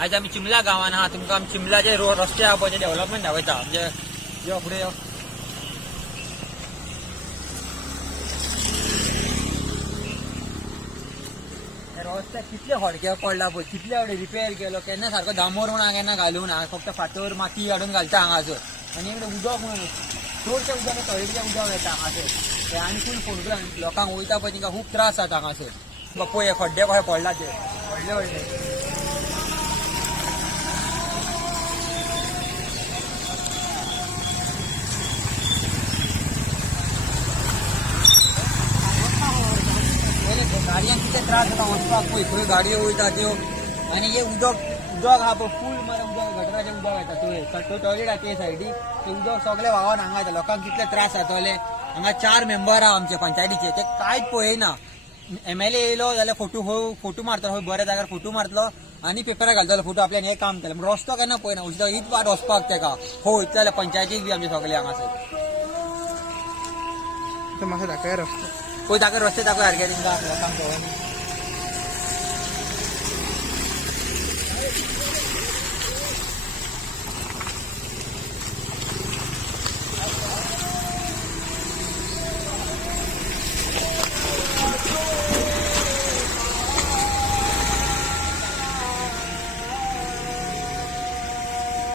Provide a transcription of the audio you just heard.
आज आम्ही चिमला गावान आहा तुमकां आमी चिमलाचे रस्ते आहा पळय डेव्हलपमेंट दाखयता म्हणजे यो फुडें यो रस्त्याक कितले हडके पडला पळय कितले आवडे रिपेअर केलो केन्ना सारको डांबोर म्हणून केन्ना घालूं ना फक्त फातर माती हाडून घालता हांगासर आनी इकडे उदक म्हणून चडशे उदक तळयेचें उदक येता हांगासर ते आनी फूल फोंडकुलां लोकांक वयता पळय तिंका खूब त्रास जाता हांगासर पळय खड्डे कशे पडला ते व्हडले व्हडले गाडयांक किती त्रास जाता वचपाक पळय खंय गाडयो वयता त्यो आनी हे उदक आहा पळय फूल मरे उदक गटराचें उदक येता थंय टॉयलेट आहा ते सायडीक ते उदक सगळे व्हांवोन हांगा येता लोकांक कितले त्रास जातले हांगा 4 मेंबर आहा आमचे पंचायतीचे ते कांयच पळयना MLA येयलो जाल्यार फोटो मारतलो खंय बऱ्या जाग्यार फोटो मारतलो आनी पेपरार घालतलो फोटो आपल्यान हें काम केलें रस्तो केन्ना पळयना उजो हीच वाट वचपाक तेका हो जाल्यार पंचायतीक बी आमचे सगळे हांगासर म्हाका दाखय रस्तो पळय ताका रस्ते दाखय सारके तिंका लोकांक कळना